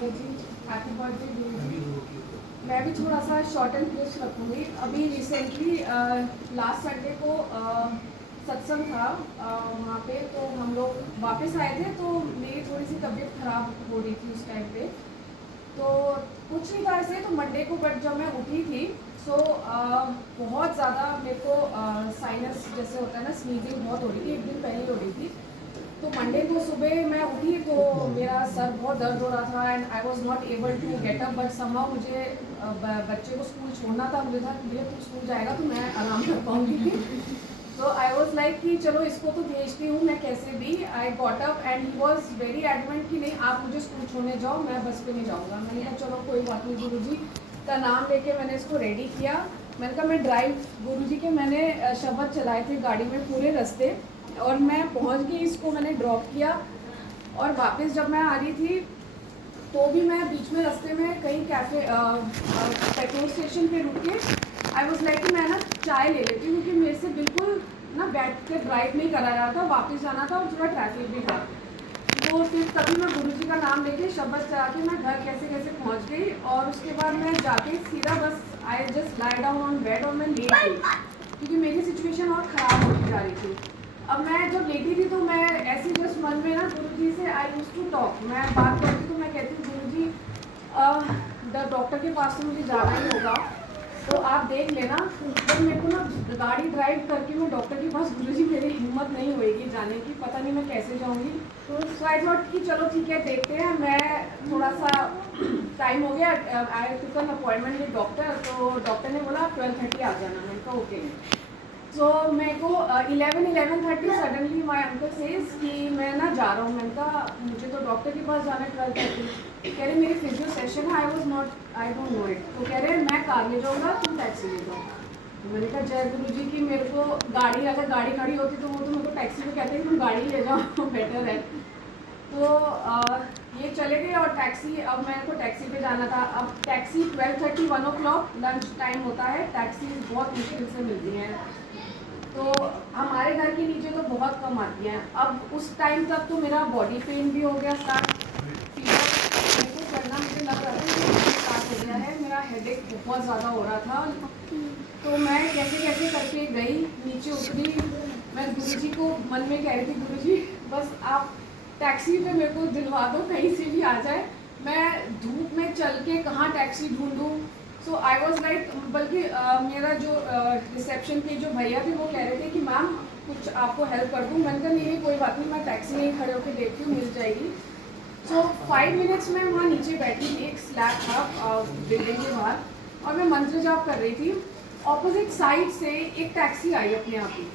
संगत जी, happy birthday गुरु जी। मैं भी थोड़ा सा शॉर्ट एंड क्रिस्प रखूँगी। अभी रिसेंटली लास्ट संडे को सत्संग था वहाँ पे, तो हम लोग वापस आए थे, तो मेरी थोड़ी सी तबीयत ख़राब हो रही थी उस टाइम पे। तो कुछ नहीं था ऐसे, तो मंडे को बट जब मैं उठी थी सो बहुत ज़्यादा मेरे को साइनस जैसे होता है ना, स्नीजिंग बहुत हो रही थी, एक दिन पहले हो रही थी। तो मंडे को सुबह मैं उठी तो मेरा सर बहुत दर्द हो रहा था and I was not able to get up, but somehow मुझे बच्चे को स्कूल छोड़ना था। मुझे था कि तू स्कूल जाएगा तो मैं आराम कर पाऊँगी। तो आई वॉज लाइक कि चलो इसको तो भेजती हूँ मैं कैसे भी। I got up and he was very adamant कि नहीं आप मुझे स्कूल छोड़ने जाओ, मैं बस पे नहीं जाऊँगा। मैंने कहा चलो कोई बात नहीं, गुरुजी का नाम लेके मैंने इसको रेडी किया। मैंने कहा मैं ड्राइव, गुरुजी के मैंने शब्द चलाए थे गाड़ी में पूरे रास्ते, और मैं पहुंच गई, इसको मैंने ड्रॉप किया। और वापस जब मैं आ रही थी तो भी मैं बीच में रास्ते में कहीं कैफ़े पेट्रोल स्टेशन पे रुक के आई वॉज लाइक कि मैं ना चाय ले लेती हूँ, क्योंकि मेरे से बिल्कुल ना बैठ के ड्राइव नहीं करा रहा था, वापस जाना था और थोड़ा ट्रैफिक भी था। तो फिर तभी मैं गुरुजी का नाम लेके शब्द चला के मैं घर कैसे कैसे पहुँच गई। और उसके बाद मैं जाके सीधा बस I just lie down on bed और मैं लेट गई, क्योंकि मेरी सिचुएशन और ख़राब होती जा रही थी। अब मैं जब लेटी थी तो मैं ऐसी जस्ट मन में ना गुरुजी से आई यूज टू टॉक, मैं बात करती तो मैं कहती हूँ गुरुजी डॉक्टर के पास तो मुझे जाना ही होगा, तो आप देख लेना। जब मेरे को ना गाड़ी ड्राइव करके मैं डॉक्टर के पास, गुरुजी मेरी हिम्मत नहीं होएगी जाने की, पता नहीं मैं कैसे जाऊँगी। तो आई थॉट कि चलो ठीक है देखते हैं। मैं थोड़ा सा टाइम हो गया, I took an appointment with doctor, तो डॉक्टर ने बोला 12:30 आ जाना। मैंने कहा ओके। तो मेरे को 11:30 सडनली माई अंकल सेज कि मैं ना जा रहा हूँ। मैंने कहा मुझे तो डॉक्टर के पास जाना है 12:30। कह रहे मेरी फिजियो सेशन है, आई डोंट नो इट। तो कह रहे मैं कार ले जाऊँगा, तुम टैक्सी ले जाओ। तो मैंने कहा जय गुरु जी की मेरे को गाड़ी, अगर गाड़ी खड़ी होती तो वो तो मेरे को टैक्सी में कहते हैं तुम गाड़ी ले जाओ बेटर है। तो ये चले गए और टैक्सी, अब मेरे को टैक्सी पे जाना था। अब टैक्सी 12:30 1 o'clock लंच टाइम होता है, टैक्सी बहुत मुश्किल से मिलती हैं। तो हमारे घर के नीचे तो बहुत कम आती हैं। अब उस टाइम तक तो मेरा बॉडी पेन भी हो गया स्टार्ट, फीवर मेरे को चढ़ना, मुझे लग रहा था कि स्टार्ट हो गया है, मेरा हेडेक बहुत ज़्यादा हो रहा था। तो मैं कैसे कैसे करके गई, नीचे उतरी। मैं गुरुजी को मन में कह रही थी गुरुजी बस आप टैक्सी पे मेरे को दिलवा दो, कहीं से भी आ जाए, मैं धूप में चल के कहाँ टैक्सी ढूंढूँ। सो आई वॉज लाइक, बल्कि मेरा जो रिसेप्शन के जो भैया थे वो कह रहे थे कि मैम कुछ आपको हेल्प कर दूँ। मैंने कहा नहीं कोई बात नहीं, मैं टैक्सी में ही खड़े होकर देखती हूँ मिल जाएगी। सो 5 मिनट्स में वहाँ नीचे बैठी, एक स्लैब था बिल्डिंग के बाहर, और मैं मंत्र जाप कर रही थी। ऑपोजिट साइड से एक टैक्सी आई अपने आप ही,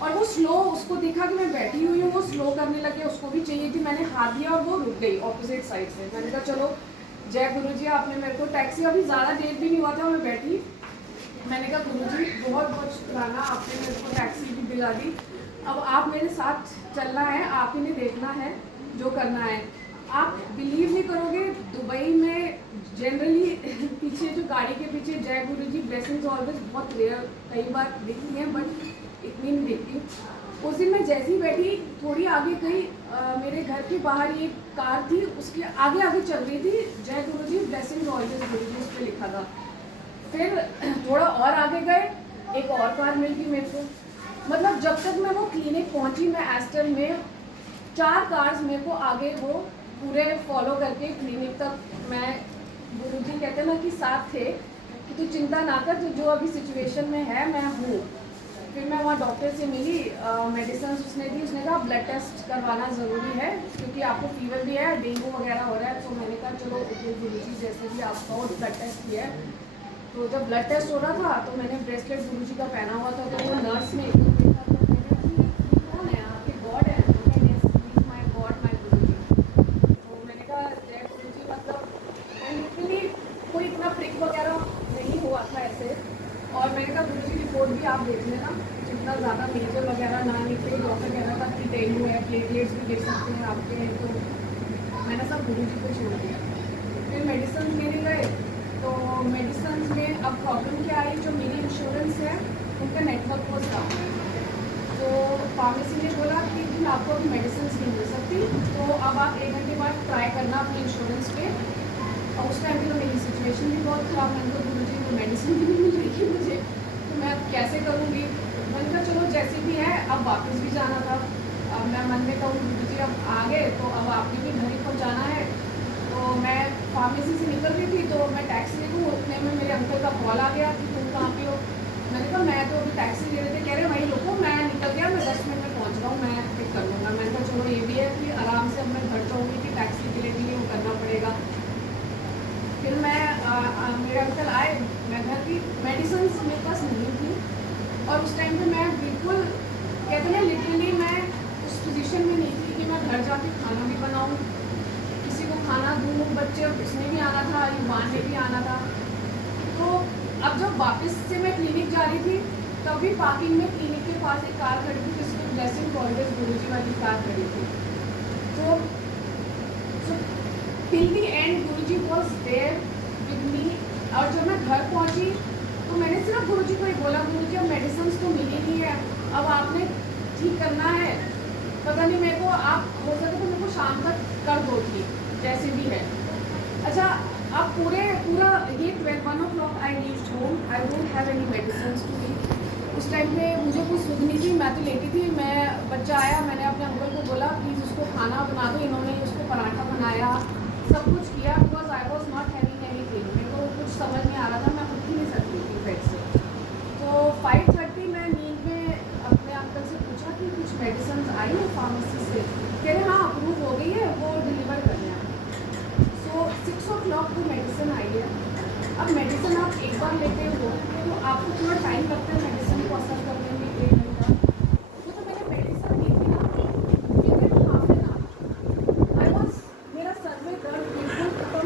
और वो स्लो, उसको देखा कि मैं बैठी हुई हूँ, वो स्लो करने लगे, उसको भी चाहिए थी। मैंने हाथ दिया और वो रुक गई ऑपोजिट साइड से। मैंने कहा चलो जय गुरुजी, आपने मेरे को टैक्सी, अभी ज़्यादा देर भी नहीं हुआ था मैं बैठी। मैंने कहा गुरुजी बहुत बहुत शुक्राना, आपने मेरे को टैक्सी भी दिला दी, अब आप मेरे साथ चलना है, आप ही ने देखना है जो करना है। आप बिलीव नहीं करोगे, दुबई में जनरली पीछे जो गाड़ी के पीछे जय गुरुजी ब्लेसिंग्स ऑलवेज बहुत रेयर, कई बार दिखती हैं बट इतनी नहीं दिखती। उस दिन मैं जैसी बैठी, थोड़ी आगे गई, मेरे घर के बाहर ये कार थी, उसके आगे आगे चल रही थी, जय गुरुजी ब्लेसिंग्स ऑलवेज गुरुजी उस पर लिखा था। फिर थोड़ा और आगे गए, एक और कार मिल गई मेरे को। मतलब जब तक मैं वो क्लिनिक पहुंची, मैं एस्टर में 4 कार्स मेरे को आगे वो पूरे फॉलो करके क्लिनिक तक, मैं गुरुजी कहते हैं ना कि साथ थे कि तू चिंता ना कर, तो जो अभी सिचुएशन में है मैं हूँ। फिर मैं वहाँ डॉक्टर से मिली, मेडिसिन उसने दी, उसने कहा ब्लड टेस्ट करवाना ज़रूरी है क्योंकि आपको फीवर भी है, डेंगू वगैरह हो रहा है। तो मैंने कहा चलो गुरुजी जैसे भी आप कहो ब्लड टेस्ट किया है। तो जब ब्लड टेस्ट हो रहा था तो मैंने ब्रेसलेट गुरुजी का पहना हुआ था, तो वो नर्स ने एकदम देखा, तो मैंने कि कौन है आपके गॉड है? तो मैंने यस माई गॉड माई गुरुजी। तो मैंने कहा जय गुरुजी, मतलब लिटरली कोई इतना प्रिक वगैरह नहीं हुआ था ऐसे। और मैंने कहा गुरुजी रिपोर्ट भी आप देख लेना, जितना ज़्यादा मेजर वगैरह ना निकले। डॉक्टर कह रहा था कि डेंगू है, प्लेटलेट्स भी देख सकते हैं आपके हैं। तो मैंने सब गुरुजी को छोड़ दिया। फिर मेडिसिन लेने गए, तो मेडिसिन में अब प्रॉब्लम क्या आई, जो मेरी इंश्योरेंस है उनका नेटवर्क वो स्टाफ है। तो फार्मेसी ने बोला कि आपको अभी मेडिसिन नहीं मिल सकती, तो अब आप 1 घंटे बाद ट्राई करना अपने इंश्योरेंस पे और उस टाइम पे तो मेरी सिचुएशन भी बहुत ख़राब, मैंने कहा गुरुजी वो मेडिसिन भी नहीं मिल रही है मुझे, तो मैं अब कैसे करूँगी। मैंने कहा चलो जैसे भी है, अब वापस भी जाना था। अब मैं मन में कहूँ गुरुजी अब आ गए तो अब आपके भी घर ही पहुँचाना है। तो मैं फार्मेसी से निकल रही थी, तो मैं टैक्सी देखूँ, उतने में मेरे अंकल का कॉल आ गया कि तुम कहाँ पे हो। मैंने कहा मैं तो अभी टैक्सी ले रहे थे, कह रहे वहीं रुको, मैं निकल गया, मैं 10 मिनट में पहुँच रहा हूँ, मैं पिक कर लूँगा। मैंने कहा चलो ये भी है कि आराम से अब मैं घर जाऊँगी कि टैक्सी के लिए भी वो करना पड़ेगा। फिर मैं मेरे अंकल आए, मैं घर की मेडिसिन मेरे पास नहीं थी, और उस टाइम पे मैं बिल्कुल कहते हैं लिटरली मैं उस पोजीशन में नहीं थी कि मैं घर जाके खाना भी बनाऊँ, किसी को खाना दूँ, बच्चे उसने भी आना था, युवान ने भी आना था। तो अब जब वापस से मैं क्लिनिक जा रही थी, तब भी पार्किंग में क्लिनिक के पास एक कार खड़ी थी जिसमें ब्लेसिंग कॉलेज गुरुजी वाली कार खड़ी थी। तो till the end Guruji was there with me. और जब मैं घर पहुंची तो मैंने सिर्फ गुरुजी को ही बोला, गुरुजी अब मेडिसिन तो मिली नहीं है, अब आपने ठीक करना है, पता नहीं मेरे को आप हो सके तो मेरे को शाम तक कर दो ठीक, जैसे भी है। अच्छा अब पूरा ये 1 o'clock I reached home, I don't have any medicine to take. उस टाइम पे मुझे कुछ सुध नहीं थी, मैं तो लेटी थी। मैं बच्चा आया, मैंने अपने अंकल को बोला प्लीज़ उसको खाना बना दो, इन्होंने उसको पराठा बनाया, सब कुछ किया, because I was not having anything. मेरे को कुछ समझ नहीं आ रहा था, मैं उठ ही नहीं सकती थी बेड से। तो 5:30 मैं नींद में अपने अंकल से पूछा कि कुछ मेडिसिन आई है फार्मेसी से, कह रहे हाँ अप्रूव हो गई है, वो डिलीवर करने आए। सो 6 o'clock को मेडिसिन आई है। अब मेडिसिन आप एक बार लेते हो तो आपको थोड़ा टाइम लगता है मेडिसिन को असर करने में, 1 घंटा। वो तो मैंने मेडिसिन ली थी ना, within half an hour I was, मेरा सर में दर्द बिल्कुल खत्म,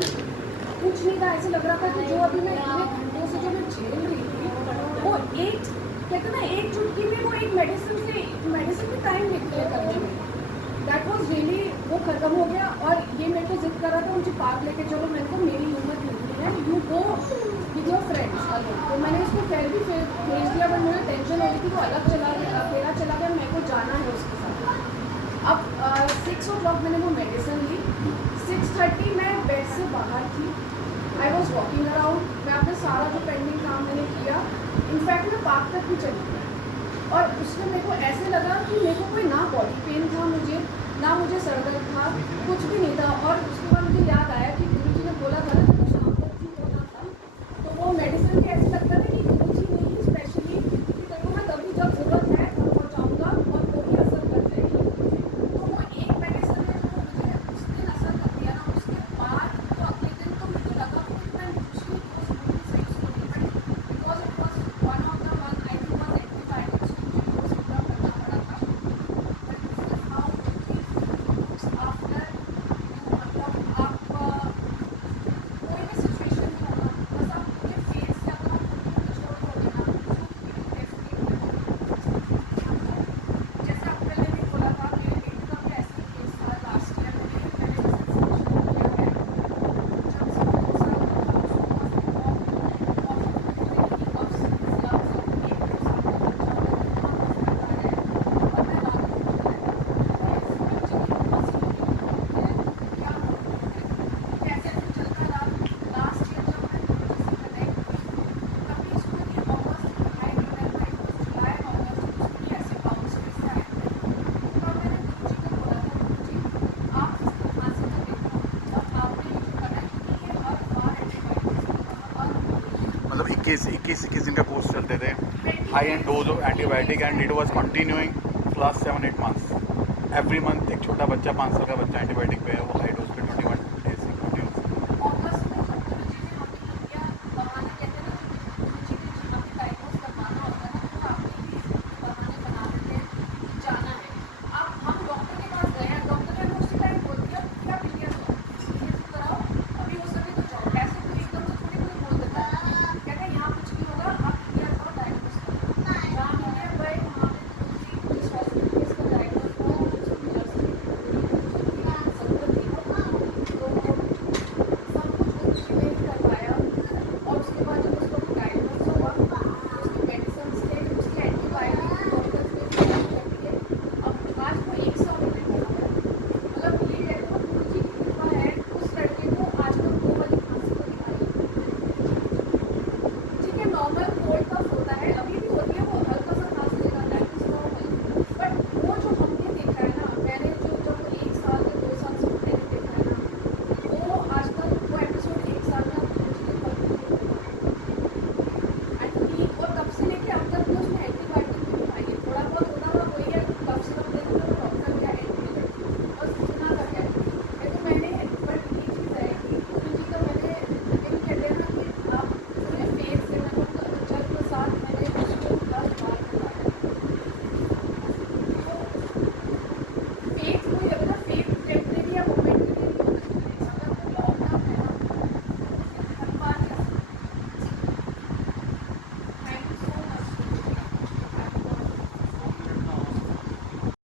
कुछ नहीं था। ऐसे लग रहा था कि जो अभी मैं इतने घंटों से जो मैं झेल रही थी, वो एक कहते ना एक चुटकी में वो एक मेडिसिन में टाइम निकले करने में, दैट वॉज रियली वो खत्म हो गया। और ये मेरे को जिद कर रहा था मुझे पार्क लेके चलो, मैंने कहा मेरी हिम्मत नहीं है, you go with your friends अलग। तो मैंने उसको फिर भी भेज दिया, बट मुझे टेंशन हो रही थी, वो अलग चला गया, मेरे को जाना है उसके साथ। अब 6 o'clock मैंने वो मेडिसिन ली, 6:30 मैं बेड से बाहर थी, आई वॉज वॉकिंग अराउंड, मैं अपना सारा जो पेंडिंग काम मैंने किया, इनफैक्ट मैं पार्क तक भी चली गई। और उसमें मेरे को ऐसे लगा कि मेरे को कोई ना बॉडी पेन था, ना मुझे सर दर्द था, कुछ भी नहीं था। और उसके बाद मुझे याद आया कि गुरुजी ने बोला था ना तो शाम तक ठीक होना था, तो वो मेडिसिन भी ऐसे लगता था कि गुरुजी ने ही स्पेशली कि देखो मैं कभी जब ज़रूरत है तब पहुँचाऊँगा और वो भी असर कर देगी। तो वो एक मेडिसिन ने जो मुझे उस दिन असर कर दिया ना, उसके बाद तो अगले दिन तो मुझे लगा कि मैं मुश्किल सही उसको नहीं, because it was one of the one I think was antibiotics मुझे यूज़ पूरा करना पड़ा था। But this is how after मतलब आप कोई भी सिचुएशन में होगा, बस आप मुझे फेस या तो आप खुद को छोड़ देना, जैसे अंकल ने भी बोला था, मेरे बेटे का भी ऐसा केस था लास्ट ईयर, मैंने जैसे किया है जब से वो साल का था, मतलब 21 दिन का कोर्स चलते थे, high and dose of antibiotic, and it was continuing last 7-8 months। Every month एक छोटा बच्चा 5 साल का बच्चा एंटीबायोटिक पे है, वो हाई डोज